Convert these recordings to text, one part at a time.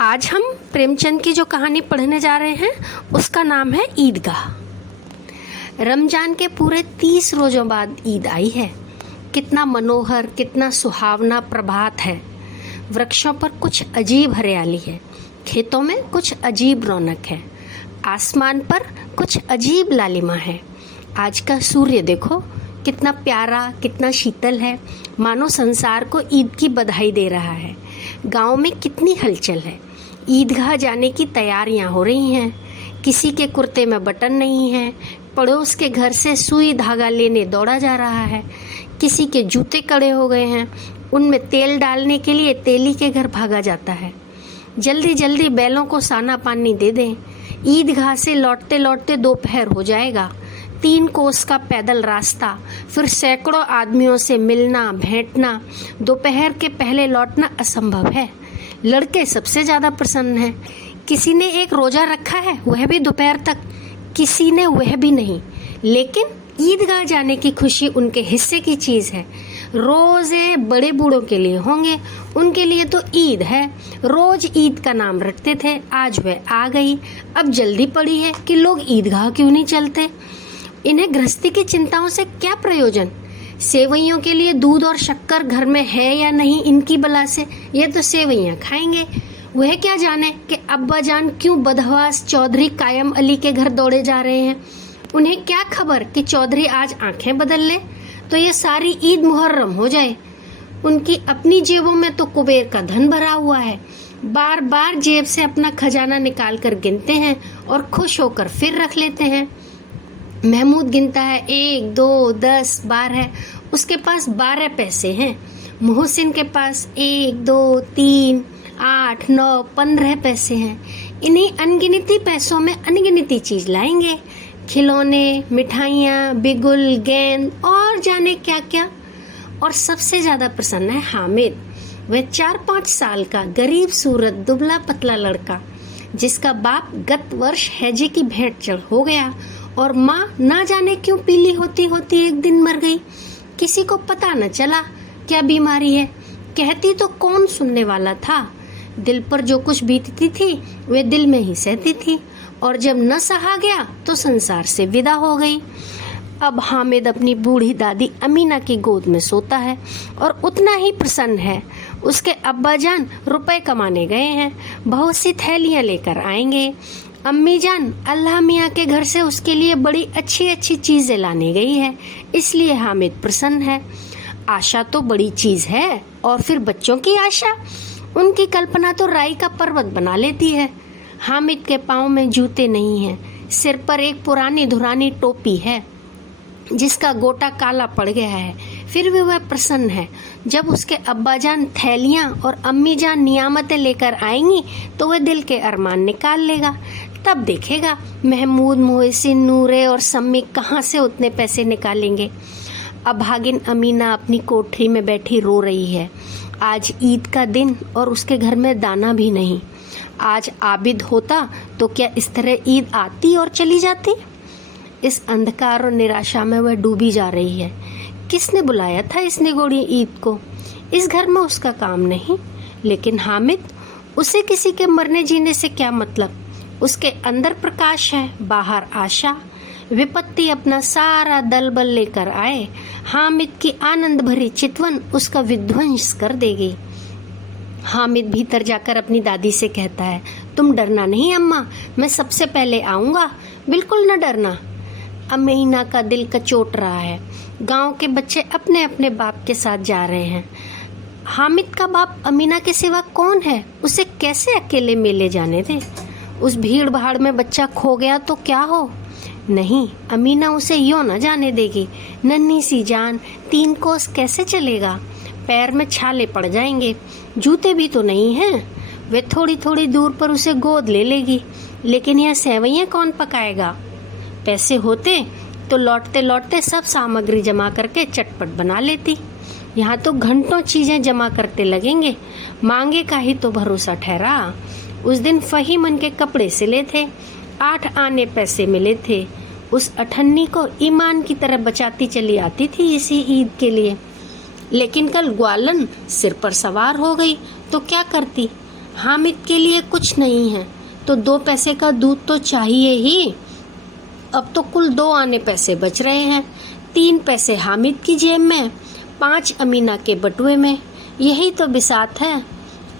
आज हम प्रेमचंद की जो कहानी पढ़ने जा रहे हैं उसका नाम है ईदगाह। रमजान के पूरे 30 रोज़ों बाद ईद आई है। कितना मनोहर, कितना सुहावना प्रभात है। वृक्षों पर कुछ अजीब हरियाली है, खेतों में कुछ अजीब रौनक है, आसमान पर कुछ अजीब लालिमा है। आज का सूर्य देखो कितना प्यारा, कितना शीतल है, मानो संसार को ईद की बधाई दे रहा है। गांव में कितनी हलचल है। ईदगाह जाने की तैयारियां हो रही हैं। किसी के कुर्ते में बटन नहीं है, पड़ोस के घर से सुई धागा लेने दौड़ा जा रहा है। किसी के जूते कड़े हो गए हैं, उनमें तेल डालने के लिए तेली के घर भागा जाता है। जल्दी जल्दी बैलों को साना पानी दे दें। ईदगाह से लौटते लौटते दोपहर हो जाएगा। 3 कोस का पैदल रास्ता, फिर सैकड़ों आदमियों से मिलना भेंटना। दोपहर के पहले लौटना असंभव है। लड़के सबसे ज़्यादा प्रसन्न हैं। किसी ने एक रोज़ा रखा है, वह भी दोपहर तक, किसी ने वह भी नहीं। लेकिन ईदगाह जाने की खुशी उनके हिस्से की चीज़ है। रोज़े बड़े बूढ़ों के लिए होंगे, उनके लिए तो ईद है। रोज़ ईद का नाम रखते थे, आज वह आ गई। अब जल्दी पड़ी है कि लोग ईदगाह क्यों नहीं चलते। इन्हें गृहस्थी की चिंताओं से क्या प्रयोजन। सेवइयों के लिए दूध और शक्कर घर में है या नहीं, इनकी बला से ये तो सेवइयाँ खाएंगे। वह क्या जाने कि अब्बा जान क्यों बदहवास चौधरी कायम अली के घर दौड़े जा रहे हैं। उन्हें क्या खबर कि चौधरी आज आंखें बदल ले तो ये सारी ईद मुहर्रम हो जाए। उनकी अपनी जेबों में तो कुबेर का धन भरा हुआ है। बार बार जेब से अपना खजाना निकाल कर गिनते हैं और खुश होकर फिर रख लेते हैं। महमूद गिनता है 1, 2, 10, 12। उसके पास 12 पैसे हैं। मोहसिन के पास 1, 2, 3, 8, 9, 15 पैसे हैं। इन्हीं अनगिनती पैसों में अनगिनती चीज लाएंगे। खिलौने, मिठाइयाँ, बिगुल, गेंद और जाने क्या क्या। और सबसे ज्यादा प्रसन्न है हामिद। वह 4-5 साल का गरीब सूरत दुबला पतला लड़का, जिसका बाप गत वर्ष हैजे की भेंट चढ़ हो गया और माँ ना जाने क्यों पीली होती होती एक दिन मर गई। किसी को पता न चला क्या बीमारी है। कहती तो कौन सुनने वाला था। दिल पर जो कुछ बीतती थी वे दिल में ही सहती थी, और जब न सहा गया तो संसार से विदा हो गई। अब हामिद अपनी बूढ़ी दादी अमीना की गोद में सोता है और उतना ही प्रसन्न है। उसके अब्बा जान रुपए कमाने गए हैं, बहुत सी थैलियाँ लेकर आएंगे। अम्मी जान अल्लाह मियाँ के घर से उसके लिए बड़ी अच्छी अच्छी चीज़ें लाने गई है, इसलिए हामिद प्रसन्न है। आशा तो बड़ी चीज़ है, और फिर बच्चों की आशा, उनकी कल्पना तो राई का पर्वत बना लेती है। हामिद के पाँव में जूते नहीं हैं, सिर पर एक पुरानी धुरानी टोपी है जिसका गोटा काला पड़ गया है। फिर भी वह प्रसन्न है। जब उसके अब्बा जान थैलियाँ और अम्मी जान नियामतें लेकर आएंगी तो वह दिल के अरमान निकाल लेगा। तब देखेगा महमूद, मोहसिन, नूरे और सम्मी कहाँ से उतने पैसे निकालेंगे। अभागिन अमीना अपनी कोठरी में बैठी रो रही है। आज ईद का दिन और उसके घर में दाना भी नहीं। आज आबिद होता तो क्या इस तरह ईद आती और चली जाती। इस अंधकार और निराशा में वह डूबी जा रही है। किसने बुलाया था इस निगोड़ी ईद को। इस घर में उसका काम नहीं, लेकिन हामिद, उसे किसी के मरने जीने से क्या मतलब। उसके अंदर प्रकाश है, बाहर आशा। विपत्ति अपना सारा दल बल लेकर आए, हामिद की आनंद भरी चितवन उसका विध्वंस कर देगी। हामिद भीतर जाकर अपनी दादी से कहता है, तुम डरना नहीं अम्मा, मैं सबसे पहले आऊँगा, बिल्कुल न डरना। अमीना का दिल कचोट रहा है। गांव के बच्चे अपने अपने बाप के साथ जा रहे हैं। हामिद का बाप अमीना के सिवा कौन है, उसे कैसे अकेले मेले जाने दे। उस भीड़ भाड़ में बच्चा खो गया तो क्या हो। नहीं, अमीना उसे यूं न जाने देगी। नन्ही सी जान, 3 कोस कैसे चलेगा। पैर में छाले पड़ जाएंगे, जूते भी तो नहीं हैं। वे थोड़ी थोड़ी दूर पर उसे गोद ले लेगी, लेकिन यह सेवइयाँ कौन पकाएगा। पैसे होते तो लौटते लौटते सब सामग्री जमा करके चटपट बना लेती। यहाँ तो घंटों चीजें जमा करते लगेंगे, मांगे का ही तो भरोसा ठहरा। उस दिन फहीमन के कपड़े सिले थे, 8 आने पैसे मिले थे। उस अठन्नी को ईमान की तरह बचाती चली आती थी इसी ईद के लिए। लेकिन कल ग्वालन सिर पर सवार हो गई तो क्या करती। हामिद के लिए कुछ नहीं है तो 2 पैसे का दूध तो चाहिए ही। अब तो कुल 2 आने पैसे बच रहे हैं, 3 पैसे हामिद की जेब में, 5 अमीना के बटुए में। यही तो बिसात है।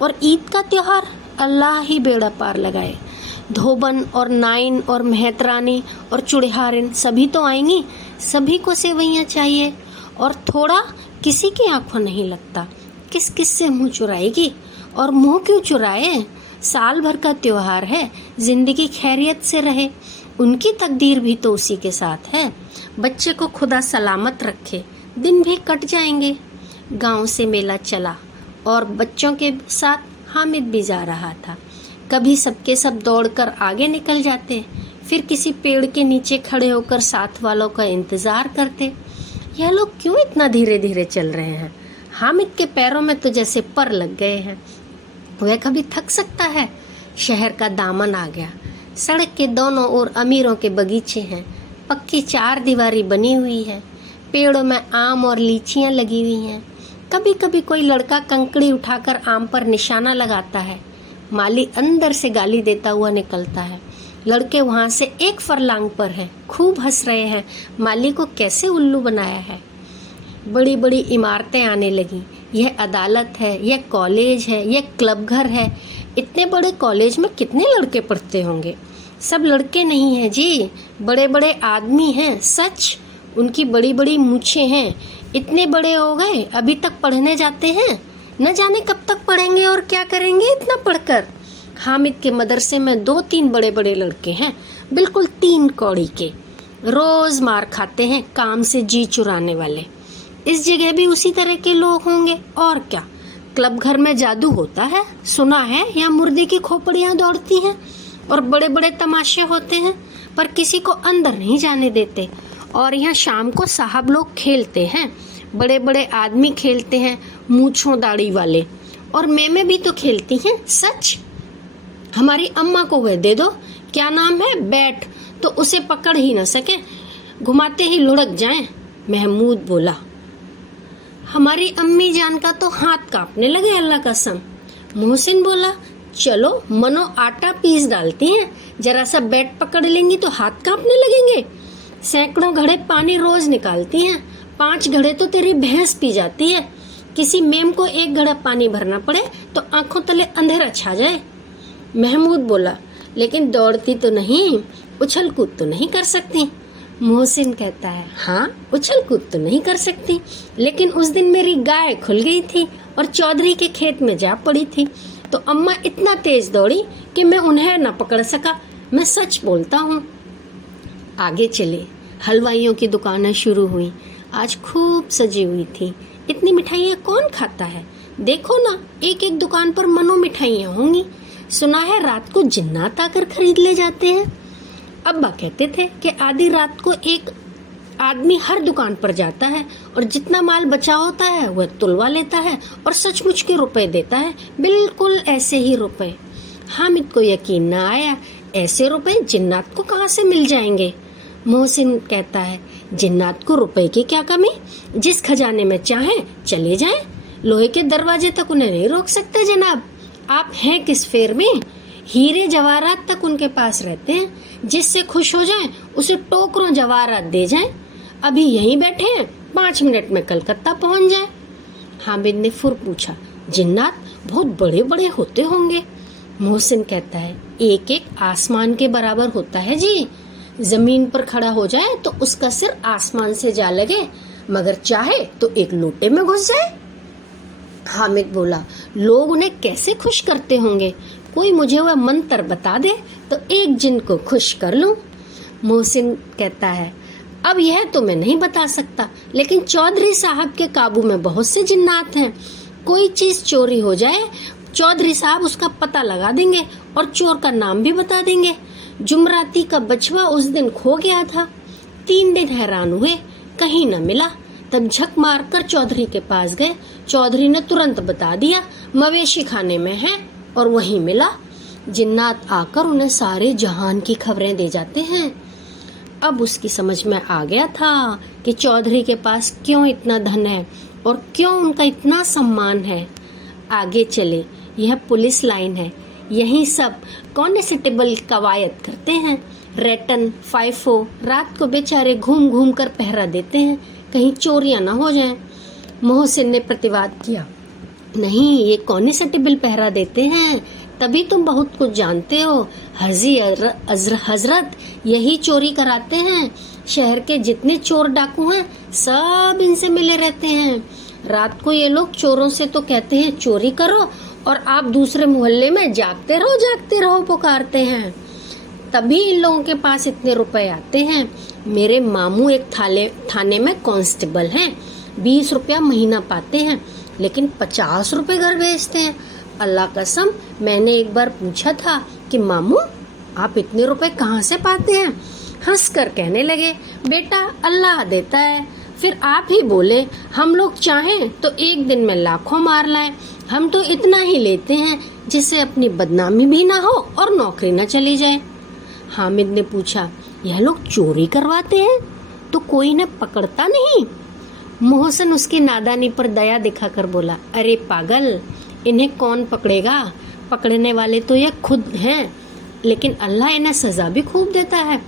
और ईद का त्योहार अल्लाह ही बेड़ा पार लगाए। धोबन और नाइन और मेहतरानी और चुड़हारिन सभी तो आएंगी, सभी को सेवैयाँ चाहिए। और थोड़ा किसी की आंखों नहीं लगता, किस किस से मुंह चुराएगी। और मुंह क्यों चुराए, साल भर का त्योहार है, जिंदगी खैरियत से रहे। उनकी तकदीर भी तो उसी के साथ है। बच्चे को खुदा सलामत रखे, दिन भी कट जाएंगे। गांव से मेला चला और बच्चों के साथ हामिद भी जा रहा था। कभी सबके सब दौड़कर आगे निकल जाते, फिर किसी पेड़ के नीचे खड़े होकर साथ वालों का इंतजार करते। यह लोग क्यों इतना धीरे धीरे चल रहे हैं? हामिद के पैरों में तो जैसे पर लग गए हैं। वह कभी थक सकता है? शहर का दामन आ गया। सड़क के दोनों ओर अमीरों के बगीचे हैं, पक्की 4 दीवारी बनी हुई है, पेड़ों में आम और लीचियां लगी हुई हैं। कभी कभी कोई लड़का कंकड़ी उठाकर आम पर निशाना लगाता है। माली अंदर से गाली देता हुआ निकलता है। लड़के वहां से 1 फरलांग पर हैं, खूब हंस रहे हैं। माली को कैसे उल्लू बनाया है। बड़ी बड़ी इमारतें आने लगी। यह अदालत है, यह कॉलेज है, यह क्लब घर है। इतने बड़े कॉलेज में कितने लड़के पढ़ते होंगे? सब लड़के नहीं हैं जी, बड़े बड़े आदमी हैं। सच, उनकी बड़ी बड़ी मूछें हैं। इतने बड़े हो गए, अभी तक पढ़ने जाते हैं। न जाने कब तक पढ़ेंगे और क्या करेंगे इतना पढ़कर। हामिद के मदरसे में 2-3 बड़े बड़े लड़के हैं, बिल्कुल 3 कौड़ी के, रोज मार खाते हैं, काम से जी चुराने वाले। इस जगह भी उसी तरह के लोग होंगे और क्या। क्लब घर में जादू होता है, सुना है, या मुर्दी की खोपड़ियां दौड़ती हैं और बड़े बड़े तमाशे होते हैं, पर किसी को अंदर नहीं जाने देते। और यहाँ शाम को साहब लोग खेलते हैं, बड़े बड़े आदमी खेलते हैं, मूंछों दाढ़ी वाले। और मैमें भी तो खेलती हैं। सच, हमारी अम्मा को वह दे दो, क्या नाम है, बैट, तो उसे पकड़ ही न सके, घुमाते ही लुढ़क जाएं। महमूद बोला। हमारी अम्मी जान का तो हाथ कांपने लगे, अल्लाह कसम। मोहसिन बोला, चलो मनो आटा पीस डालती हैं, जरा सा बैट पकड़ लेंगी तो हाथ कांपने लगेंगे। सैकड़ों घड़े पानी रोज निकालती हैं, 5 घड़े तो तेरी भैंस पी जाती है। किसी मेम को 1 घड़ा पानी भरना पड़े तो आंखों तले अंधेरा छा जाए। महमूद बोला, लेकिन दौड़ती तो नहीं, उछल कूद तो नहीं कर सकती। मोहसिन कहता है, हाँ उछल कूद तो नहीं कर सकती, लेकिन उस दिन मेरी गाय खुल गई थी और चौधरी के खेत में जा पड़ी थी, तो अम्मा इतना तेज दौड़ी कि मैं उन्हें न पकड़ सका। मैं सच बोलता हूँ। आगे चले, हलवाइयों की दुकानें शुरू हुई। आज खूब सजी हुई थी। इतनी मिठाइयाँ कौन खाता है? देखो ना, एक एक दुकान पर मनो मिठाइयाँ होंगी। सुना है रात को जिन्नात आकर खरीद ले जाते हैं। अब्बा कहते थे कि आधी रात को एक आदमी हर दुकान पर जाता है और जितना माल बचा होता है वह तुलवा लेता है और सचमुच के रुपए देता है, बिल्कुल ऐसे ही रुपए। हामिद को यकीन न आया, ऐसे रुपए जिन्नात को कहाँ से मिल जाएंगे। मोहसिन कहता है, जिन्नात को रुपए की क्या कमी, जिस खजाने में चाहे चले जाएं, लोहे के दरवाजे तक उन्हें नहीं रोक सकते जनाब। आप हैं किस फेर में? हीरे जवाहरात तक उनके पास रहते हैं, जिससे खुश हो जाएं उसे टोकरों जवाहरात दे जाएं। अभी यहीं बैठे हैं, 5 मिनट में कलकत्ता पहुंच जाएं। हामिद ने फुर पूछा, जिन्नात बहुत बड़े बड़े होते होंगे? मोहसिन कहता है, एक एक आसमान के बराबर होता है जी। जमीन पर खड़ा हो जाए तो उसका सिर आसमान से जा लगे, मगर चाहे तो एक लोटे में घुस जाए। हामिद बोला, लोग उन्हें कैसे खुश करते होंगे? कोई मुझे वह मंत्र बता दे तो एक जिन को खुश कर लूं। मोहसिन कहता है, अब यह तो मैं नहीं बता सकता, लेकिन चौधरी साहब के काबू में बहुत से जिन्नात हैं। कोई चीज चोरी हो जाए, चौधरी साहब उसका पता लगा देंगे और चोर का नाम भी बता देंगे। जुमराती का बछवा उस दिन खो गया था। 3 दिन हैरान हुए, कहीं न मिला। तब झक मारकर चौधरी के पास गए। चौधरी ने तुरंत बता दिया, मवेशी खाने में है, और वहीं मिला। जिन्नात आकर उन्हें सारे जहान की खबरें दे जाते हैं। अब उसकी समझ में आ गया था कि चौधरी के पास क्यों इतना धन है और क्यों उनका इतना सम्मान है। आगे चले, यह पुलिस लाइन है, यहीं सब कॉन्स्टेबल कवायद करते हैं। रेटन फाइफो रात को बेचारे घूम घूम कर पहरा देते हैं, कहीं चोरियां न हो जाएं। मोहसिन ने प्रतिवाद किया, नहीं, ये कॉन्स्टेबल पहरा देते हैं, तभी तुम बहुत कुछ जानते हो। हजी हजरत यही चोरी कराते हैं। शहर के जितने चोर डाकू हैं सब इनसे मिले रहते हैं। रात को ये लोग चोरों से तो कहते हैं चोरी करो, और आप दूसरे मोहल्ले में जागते रहो पुकारते हैं। तभी इन लोगों के पास इतने रुपए आते हैं। मेरे मामू एक थाने में कांस्टेबल हैं, 20 रुपया महीना पाते हैं, लेकिन 50 रुपए घर भेजते हैं। अल्लाह कसम, मैंने एक बार पूछा था कि मामू आप इतने रुपए कहाँ से पाते हैं? हंसकर कहने लगे, बेटा अल्लाह देता है। फिर आप ही बोले, हम लोग चाहें तो एक दिन में लाखों मार लाएं, हम तो इतना ही लेते हैं जिससे अपनी बदनामी भी ना हो और नौकरी ना चली जाए। हामिद ने पूछा, यह लोग चोरी करवाते हैं तो कोई इन्हें पकड़ता नहीं? मोहसिन उसकी नादानी पर दया दिखाकर बोला, अरे पागल, इन्हें कौन पकड़ेगा? पकड़ने वाले तो ये खुद हैं, लेकिन अल्लाह इन्हें सजा भी खूब देता है।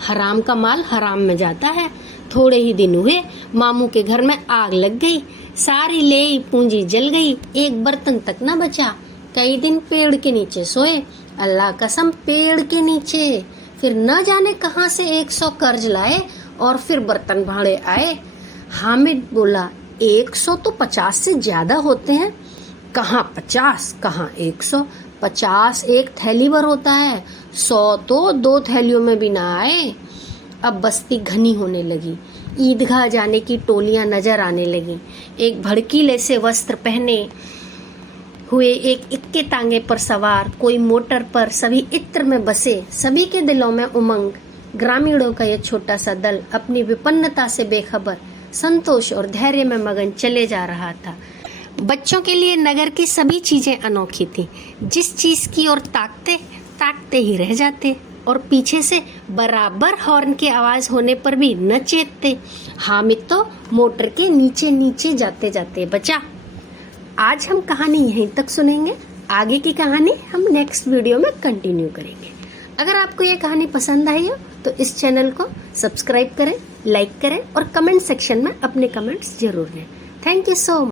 हराम का माल हराम में जाता है। थोड़े ही दिन हुए, मामू के घर में आग लग गई, सारी लेई पूंजी जल गई, एक बर्तन तक न बचा। कई दिन पेड़ के नीचे सोए, अल्लाह कसम पेड़ के नीचे। फिर न जाने कहां से 100 कर्ज लाए और फिर बर्तन भाड़े आए। हामिद बोला, 100 तो 50 से ज्यादा होते हैं। कहाँ 50, कहाँ 100? 50 एक थैली भर होता है, 100 तो 2 थैलियों में भी ना आए। अब बस्ती घनी होने लगी, ईदगाह जाने की टोलियां नजर आने लगी। एक भड़कीले से वस्त्र पहने हुए, एक इक्के तांगे पर सवार, कोई मोटर पर, सभी इत्र में बसे, सभी के दिलों में उमंग। ग्रामीणों का यह छोटा सा दल अपनी विपन्नता से बेखबर, संतोष और धैर्य में मगन चले जा रहा था। बच्चों के लिए नगर की सभी चीजें अनोखी थी। जिस चीज की ओर ताकते ही रह जाते, और पीछे से बराबर हॉर्न की आवाज होने पर भी न चेतते। हामिद तो मोटर के नीचे नीचे जाते जाते बचा। आज हम कहानी यहीं तक सुनेंगे, आगे की कहानी हम नेक्स्ट वीडियो में कंटिन्यू करेंगे। अगर आपको ये कहानी पसंद आई हो तो इस चैनल को सब्सक्राइब करें, लाइक करें और कमेंट सेक्शन में अपने कमेंट्स जरूर दें। Thank you so much.